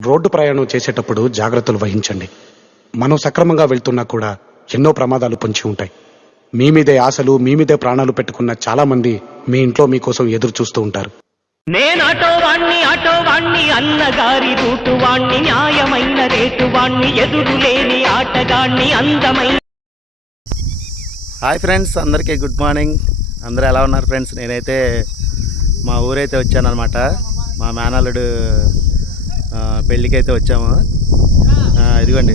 Road ప్రయాణం చేసేటప్పుడు జాగ్రత్తలు వహించండి. మనం సక్రమంగా వెళ్తున్నా కూడా ఎన్నో ప్రమాదాలు పొంచి ఉంటాయి. మీ మీదే ఆశలు, మీ మీదే ప్రాణాలు పెట్టుకున్న చాలా మంది మీ ఇంట్లో మీకోసం ఎదురు చూస్తూ ఉంటారు. నేను ఆటోవాణ్ణి అన్నగారి రూటు వాణ్ణి, న్యాయమైన రేటు వాణ్ణి, ఎదురులేని ఆటగాణ్ణి, అందమైన. హాయ్ ఫ్రెండ్స్, అందరికీ గుడ్ మార్నింగ్. అందరూ ఎలా ఉన్నారు ఫ్రెండ్స్? నేనైతే మా ఊరైతే వచ్చానమాట. మా మేనల్లుడు పెళ్ళికి అయితే వచ్చాము. ఇదిగోండి,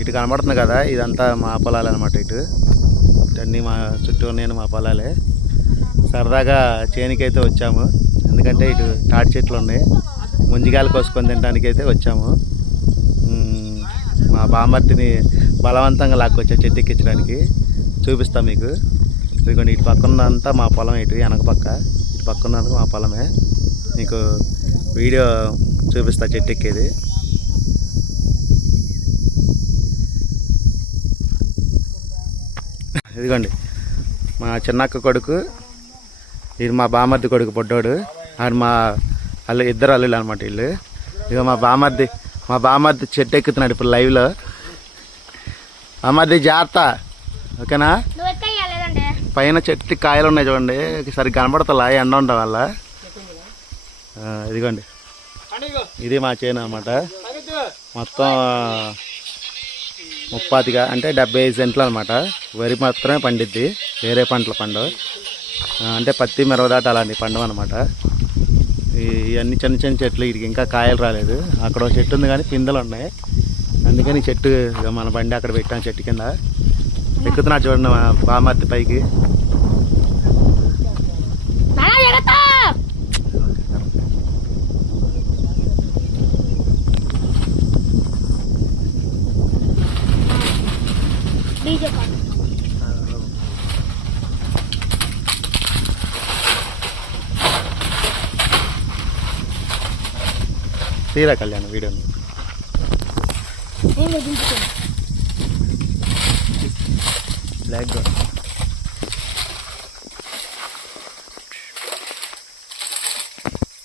ఇటు కనబడుతుంది కదా, ఇదంతా మా పొలాలే అనమాట. ఇటన్నీ మా చుట్టూ నేను మా పొలాలే. సరదాగా చేనికైతే వచ్చాము. ఎందుకంటే ఇటు తాటి చెట్లు ఉన్నాయి, ముంజిగాయలు కోసుకొని తినడానికి అయితే వచ్చాము. మా బామ్మర్తిని బలవంతంగా లాక్కొచ్చా చెట్టు ఎక్కించడానికి. చూపిస్తాం మీకు. ఇదిగోండి, ఇటు పక్కనంతా మా పొలం, ఇటు వెనక పక్క, ఇటు పక్కనంతా మా పొలమే. మీకు వీడియో చూపిస్తా చెట్టు ఎక్కేది. ఇదిగోండి, మా చిన్నక్క కొడుకు, ఇది మా బామర్ది కొడుకు పొడ్డోడు. ఆడు మా ఇద్దరు అల్లుళ్ళు అనమాట వీళ్ళు. ఇక మా బామర్ది చెట్టు ఎక్కుతున్నాడు ఇప్పుడు లైవ్లో. బామర్ది జాగ్రత్త, ఓకేనా? పైన చెట్టు కాయలు ఉన్నాయి చూడండి, సరిగ్గా కనబడతలా ఎండ ఉండడం వల్ల. ఇదిగోండి, ఇది మా చేను అనమాట. మొత్తం 30 అంటే 75 సెంట్లు అనమాట. వరి మాత్రమే పండిద్ది, వేరే పంటలు పండవు. అంటే పత్తి మిరవదాట అలాంటి పండవు అనమాట. ఇవన్నీ చిన్న చిన్న చెట్లు, వీటికి ఇంకా కాయలు రాలేదు. అక్కడ ఒక చెట్టు ఉంది కానీ పిందెలు ఉన్నాయి. అందుకని చెట్టు మన బండి అక్కడ పెట్టాం, చెట్టు కింద ఎక్కుతున్నాడు చూడండి మా బామర్ది పైకి. తీరా కళ్యాణ్ వీడియోని. బ్లాక్ గా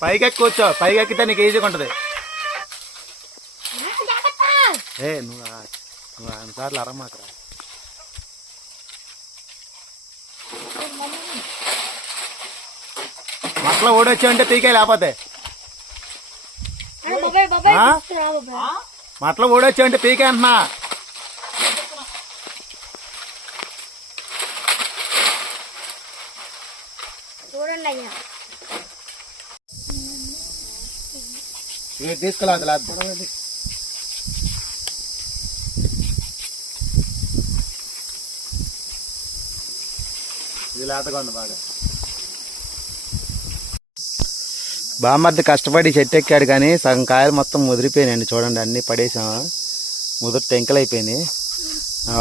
పైకి కూర్చో, పైకి ఎక్కితే నీకు ఈజీగా ఉంటుంది. నువ్వు అన్నిసార్లు అరమ్మాకరా. మట్ల ఓడొచ్చావంటే పీకే, లేకపోతే మట్ల ఓడొచ్చావంటే పీకే అంటున్నా. తీసుకెళ్ళదు లేదు, ఇది లేతగా ఉంది బాగా. బామ్మర్ది కష్టపడి చెట్టు ఎక్కాడు కానీ సగం కాయలు మొత్తం ముదిరిపోయినాయండి. చూడండి, అన్నీ పడేసాము, ముదిరి టెంకలు అయిపోయినాయి.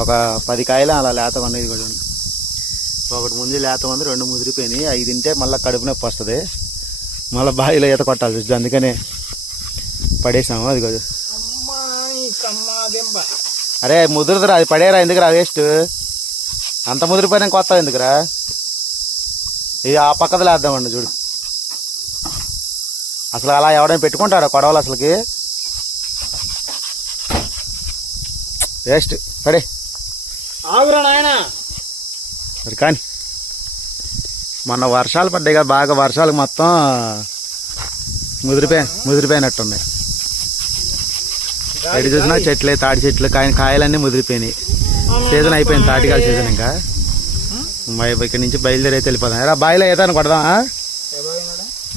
ఒక 10 కాయలు అలా లేతగా ఉన్నాయి. చూడండి, ఒకటి ముందు లేత ఉంది, 2 ముదిరిపోయినాయి. 5 తింటే మళ్ళీ కడుపు నొప్పి వస్తుంది, మళ్ళీ బావిలో ఈత కొట్టాల్సి వస్తుంది. అందుకనే పడేసాము. అది కాదు, అరే ముదురుదురా, అది పడేరా, ఎందుకురా వేస్ట్. అంత ముదిరిపోయినా కొత్త ఎందుకురా. ఇది ఆ పక్కది లేద్దామండి. చూడు, అసలు అలా ఎవడైనా పెట్టుకుంటాడా కొడవలు? అసలుకి వేస్ట్, పడే సరే. కానీ మొన్న వర్షాలు పడ్డాయి కదా బాగా, వర్షాలకు మొత్తం ముదిరిపోయినట్టున్నాయి. ఎటు చూసినా చెట్లే, తాటి చెట్లు, కాయలన్నీ ముదిరిపోయినాయి. సీజన్ అయిపోయింది, తాటికాయల సీజన్. ఇంకా ఇక్కడి నుంచి బయలుదేరి అయితే వెళ్ళిపోతాం. రా బాయిలో ఈతాను కొడదాం.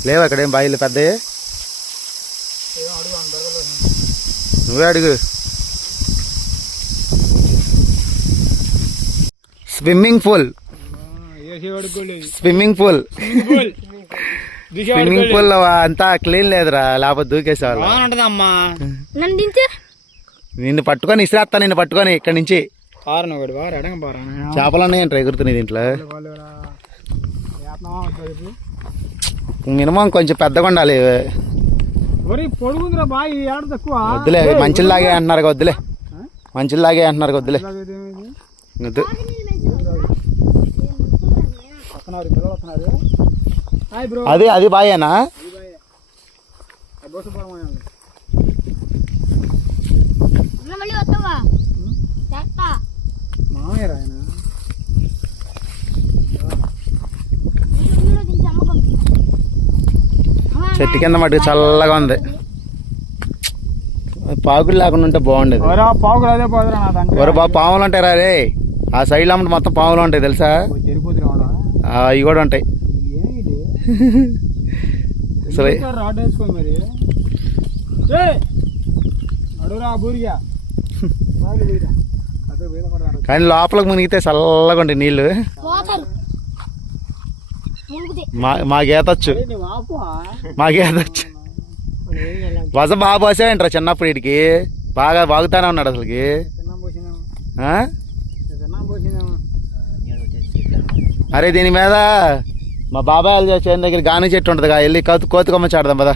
లేవు అక్కడ ఏం బాయిలు పెద్దవి? నువ్వే అడుగు. స్విమ్మింగ్ పూల్ అంతా క్లీన్ లేదురా, లేకపోతే దూకేసేవాళ్ళు. నిన్ను పట్టుకొని ఇసిరేస్తా, నిన్ను పట్టుకొని ఇక్కడి నుంచి. చేపలు ఉన్నాయంట ఎగురుతున్నాయి దీంట్లో. మినిమం కొంచెం పెద్దగా ఉండాలి. వద్దులే, మంచిలాగే అంటున్నారు, వద్దులే, మంచిలాగే అంటున్నారు, వద్దులే. వద్దు, అది బాయేనా? చెట్టు కింద మటుకు చల్లగా ఉంది. పాకులు లేకుండా ఉంటే బాగుండేది. పాకులు అదే పోదురా ఒరే బాబు, పాములు ఉంటాయి రా రే. ఆ సైడ్ అమ్మటి మొత్తం పాములు ఉంటాయి తెలుసా? అవి కూడా ఉంటాయి. అసలు రాడ్ వేసుకో మరి అడుగురా బూరిగా. కానీ లోపలికి మునిగితే చల్లగా ఉంటాయి నీళ్ళు. మాకేతచ్చు మాకేతచ్చు. వస బాగా పోసావేంట్రా చిన్నప్పుడు వీడికి? బాగా బాగుతానే ఉన్నాడు అసలుకి. అరే దీని మీద మా బాబాయ్ వాళ్ళ చేను దగ్గర గాని చెట్టు ఉంటుంది కదా, వెళ్ళి కోతి కొమ్మ చాడదాం పదా.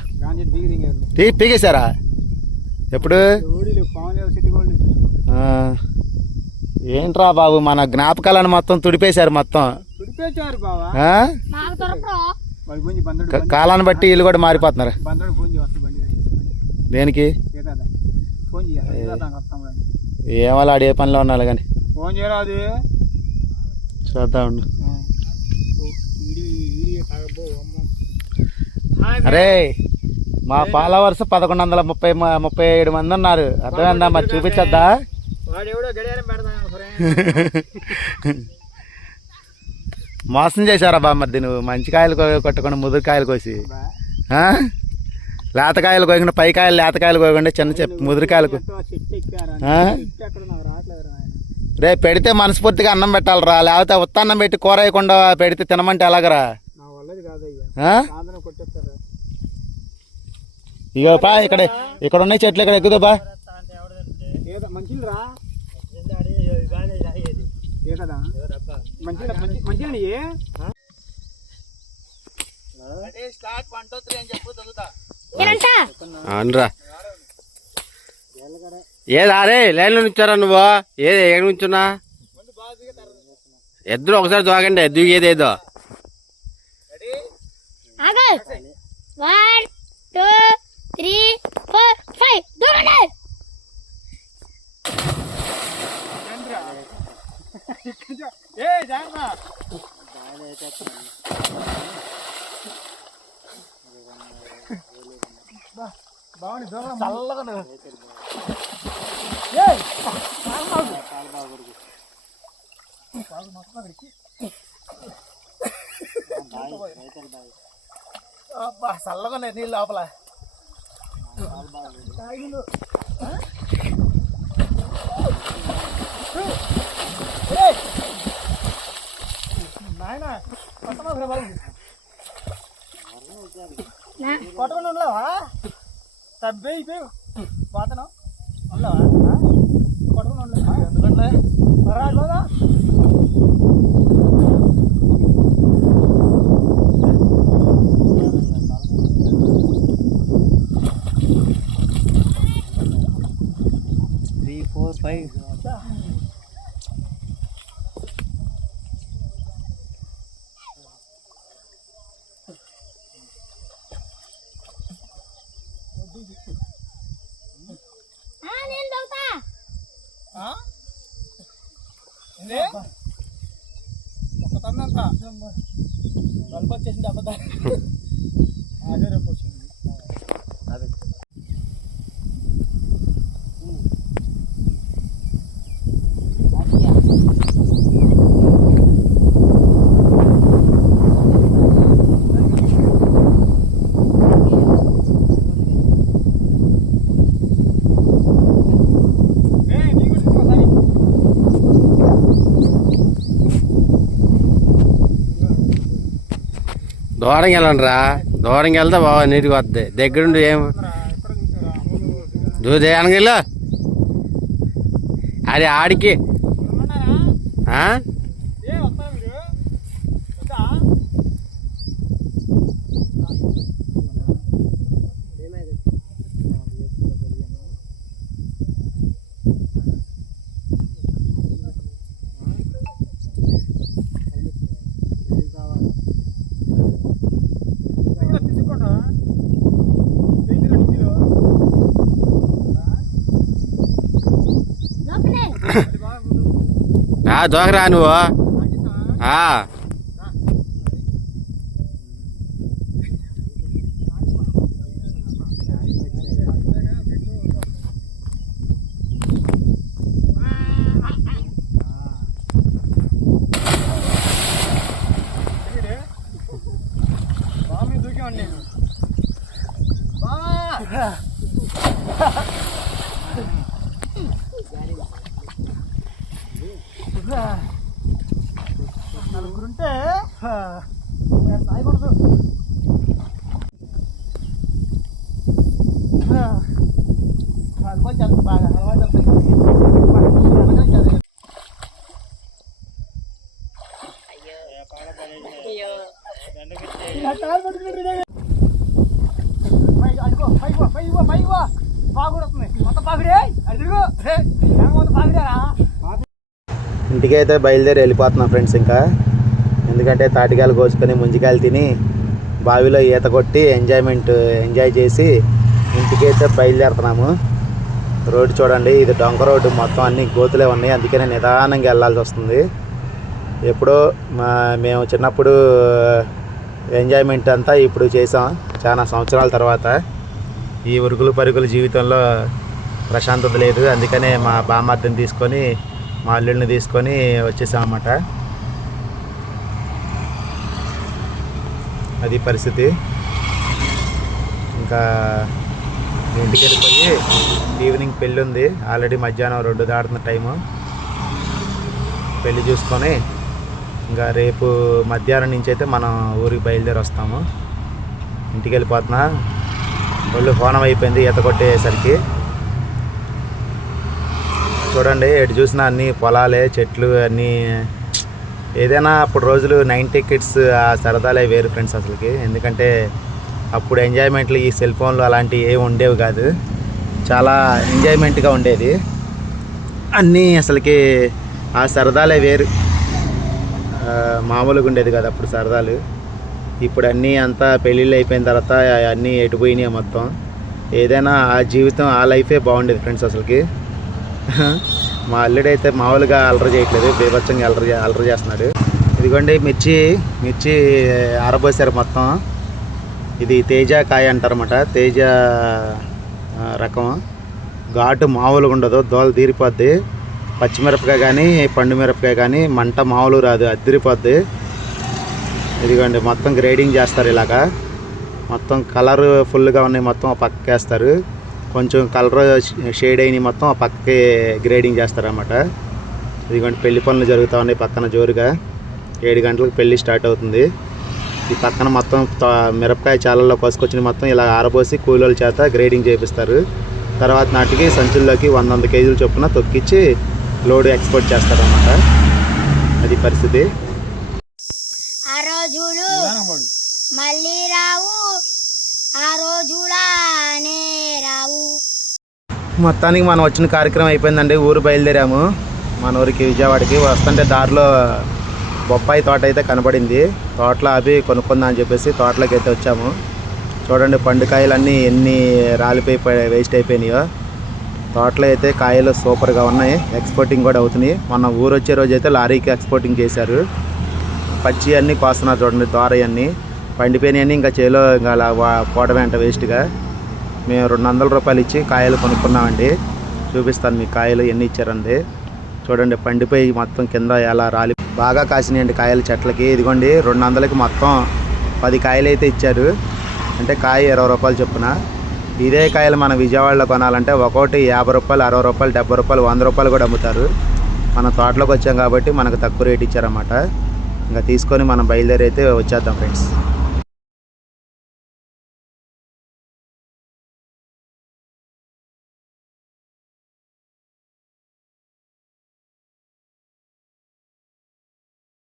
పీకేశారా ఎప్పుడు? ఏంట్రా బాబు, మన జ్ఞాపకాలను మొత్తం తుడిపేశారు మొత్తం. కాలాన్ని బట్టి వీళ్ళు కూడా మారిపోతున్నారు. దేనికి ఏమలా ఆడే పనిలో ఉన్నాడు కానీ చూద్దాం ఉండు. అరే మా ఫాలోవర్స్ 1137 మంది ఉన్నారు. అర్థమైందా? మరి చూపించద్దా? మోసం చేశారా బా మరి నువ్వు? మంచి కాయలు కొట్టకుండా ముదురు కాయలు కోసి, లేతకాయలు కోయకుండా, పైకాయలు లేతకాయలు కోయకుండా చిన్న ముదురుకాయలకు. రే పెడితే మనస్ఫూర్తిగా అన్నం పెట్టాలరా, లేకపోతే ఉత్తన్నం పెట్టి కూర వేయకుండా పెడితే తినమంటే ఎలాగరా? ఇగో బా ఇక్కడ ఉన్నాయి చెట్లు, ఇక్కడ ఎక్కుదా బా. అనరా ఏదారే లైన్లో నుంచారా నువ్వు? ఏది ఎక్కడ నుంచున్నా? ఎద్దురు ఒకసారి దోగండి, దిగేదేదో. 1 2 3 4 5 దూరండి. చల్లగా నీళ్ళు లోపల. కొట్టకుండా ఉండలేవా? తబ్బే అయిపోయి పోతాను ఉండలేవా? కొట్టకుండా ఉండలేవా? ఎందుకంటే రాదా ఒక తన్నంతా కలుపు వచ్చేసింది. అబద్ధ అదే రేపు వచ్చింది. అదే దూరంగా వెళ్ళండి రా, దూరంగా వెళ్తే బాగా నీటికి వద్ది. దగ్గరుండి ఏం దూదేయానికి వెళ్ళు. అది ఆడికి దోకరా నువ్వు. నలుగురుంటే సాయకూడదు. అలవాటు చేస్తాను బాగా, అలవాటు అడుగో పైకి పాగుడు వస్తుంది. మొత్తం పాగుడే అడుగు మొత్తం పాగుడారా. ఇంటికైతే బయలుదేరి వెళ్ళిపోతున్నాం ఫ్రెండ్స్. ఇంకా ఎందుకంటే తాటికాయలు కోసుకొని ముంజికాయలు తిని బావిలో ఈత కొట్టి ఎంజాయ్ చేసి ఇంటికైతే బయలుదేరుతున్నాము. రోడ్డు చూడండి, ఇది డొంక రోడ్డు, మొత్తం అన్ని గోతులే ఉన్నాయి. అందుకనే నిదానంగా వెళ్ళాల్సి వస్తుంది. ఎప్పుడో మేము చిన్నప్పుడు ఎంజాయ్మెంట్ అంతా ఇప్పుడు చేసాం చాలా సంవత్సరాల తర్వాత. ఈ ఉరుగులు పరుగుల జీవితంలో ప్రశాంతత లేదు. అందుకనే మా బామ్మర్దిని తీసుకొని మా అల్లుడిని తీసుకొని వచ్చేసాం అన్నమాట. అది పరిస్థితి. ఇంకా ఇంటికి వెళ్ళిపోయి ఈవినింగ్ పెళ్ళి ఉంది. ఆల్రెడీ మధ్యాహ్నం 2 దాటుతున్న టైము. పెళ్ళి చూసుకొని ఇంకా రేపు మధ్యాహ్నం నుంచి అయితే మనం ఊరికి బయలుదేరి వస్తాము. ఇంటికి వెళ్ళిపోతున్నా. ఒళ్ళు హోనం అయిపోయింది ఈత కొట్టేసరికి. చూడండి ఎటు చూసినా అన్నీ పొలాలే, చెట్లు అన్నీ. ఏదైనా అప్పుడు రోజులు 90 కిడ్స్ ఆ సరదాలే వేరు ఫ్రెండ్స్ అసలుకి. ఎందుకంటే అప్పుడు ఎంజాయ్మెంట్లు ఈ సెల్ ఫోన్లు అలాంటివి ఏమి ఉండేవి కాదు. చాలా ఎంజాయ్మెంట్గా ఉండేది అన్నీ. అసలుకి ఆ సరదాలే వేరు, మామూలుగా ఉండేది కదా అప్పుడు సరదాలు. ఇప్పుడు అన్నీ అంతా పెళ్ళిళ్ళు అయిపోయిన తర్వాత అన్నీ ఎటుపోయినాయి మొత్తం. ఏదైనా ఆ జీవితం ఆ లైఫే బాగుండేది ఫ్రెండ్స్ అసలుకి. మా అల్లుడైతే మామూలుగా అల్లరి చేయట్లేదు, బీభత్సంగా అల్లరి చేస్తున్నాడు. ఇదిగోండి మిర్చి ఆరబోసారు మొత్తం. ఇది తేజ కాయ అంటారన్నమాట. తేజ రకం. ఘాటు మామూలుగా ఉండదు, దోల తీరిపోద్ది. పచ్చిమిరపకాయ కానీ పండు మిరపకాయ కానీ మంట మామూలు రాదు, అదిరిపోద్ది. ఇదిగోండి మొత్తం గ్రేడింగ్ చేస్తారు ఇలాగా. మొత్తం కలర్ ఫుల్గా ఉన్నాయి, మొత్తం పక్కకి వేస్తారు. కొంచెం కలర్ షేడ్ అయినవి మొత్తం పక్కకి గ్రేడింగ్ చేస్తారన్నమాట. ఇదిగోండి పెళ్లి పనులు జరుగుతూ ఉన్నాయి పక్కన జోరుగా. 7 గంటలకు పెళ్ళి స్టార్ట్ అవుతుంది. ఈ పక్కన మొత్తం మిరపకాయ చాలల్లో కోసుకొచ్చిన మొత్తం ఇలా ఆరబోసి కూలీల చేత గ్రేడింగ్ చేపిస్తారు. తర్వాత నాటికి సంచుల్లోకి 100 కేజీలు చొప్పున తొక్కిచ్చి లోడ్ ఎక్స్పోర్ట్ చేస్తారన్నమాట. అది పరిస్థితి. ఆ రోజులు మళ్ళీ రావు, ఆ రోజులానే రావు. మొత్తానికి మనం వచ్చిన కార్యక్రమం అయిపోయిందండి. ఊరు బయలుదేరాము మన ఊరికి, విజయవాడకి. వస్తుంటే దారిలో బొప్పాయి తోట అయితే కనపడింది. తోటలో అవి కొనుక్కుందాం అని చెప్పేసి తోటలోకి అయితే వచ్చాము. చూడండి పండుకాయలన్నీ ఎన్ని రాలిపోయి వేస్ట్ అయిపోయినాయో. తోటలో అయితే కాయలు సూపర్గా ఉన్నాయి, ఎక్స్పోర్టింగ్ కూడా అవుతున్నాయి. మొన్న ఊరు వచ్చే రోజు అయితే లారీకి ఎక్స్పోర్టింగ్ చేశారు. పచ్చి అన్నీ కోస్తున్నారు చూడండి, దోరయన్నీ పండిపోయినాయన్నీ ఇంకా చేలో ఇంకా అలా పోవడమే అంట వేస్ట్గా. మేము 200 రూపాయలు ఇచ్చి కాయలు కొనుక్కున్నామండి. చూపిస్తాను మీకు కాయలు ఎన్ని ఇచ్చారండి. చూడండి పండిపోయి మొత్తం కింద ఎలా రాలి బాగా కాసినాయండి కాయలు చెట్లకి. ఇదిగోండి 200కి మొత్తం 10 కాయలు అయితే ఇచ్చారు. అంటే కాయ 20 రూపాయలు చొప్పున. ఇదే కాయలు మన విజయవాడలో కొనాలంటే ఒక్కొక్కటి 50 రూపాయలు, 60 రూపాయలు, 70 రూపాయలు, 100 రూపాయలు కూడా అమ్ముతారు. మన తోటలోకి వచ్చాం కాబట్టి మనకు తక్కువ రేట్ ఇచ్చారన్నమాట. ఇంకా తీసుకొని మనం బయలుదేరి అయితే వచ్చేద్దాం ఫ్రెండ్స్.